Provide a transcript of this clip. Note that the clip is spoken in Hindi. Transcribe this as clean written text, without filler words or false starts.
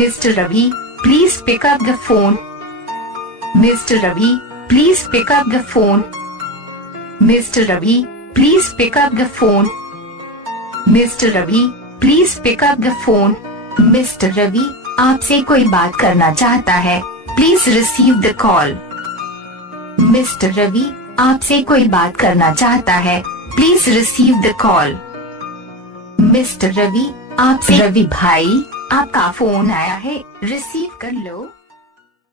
Mr. Ravi, please pick up the phone. Mr. Ravi, please pick up the phone. Mr. Ravi, please pick up the phone. Mr. Ravi, please pick up the phone. Mr. Ravi, आपसे कोई बात करना चाहता है. Please receive the call. Mr. Ravi, आपसे कोई बात करना चाहता है. Please receive the call. Mr. Ravi, आपसे रवि भाई, आपका फोन आया है, रिसीव कर लो.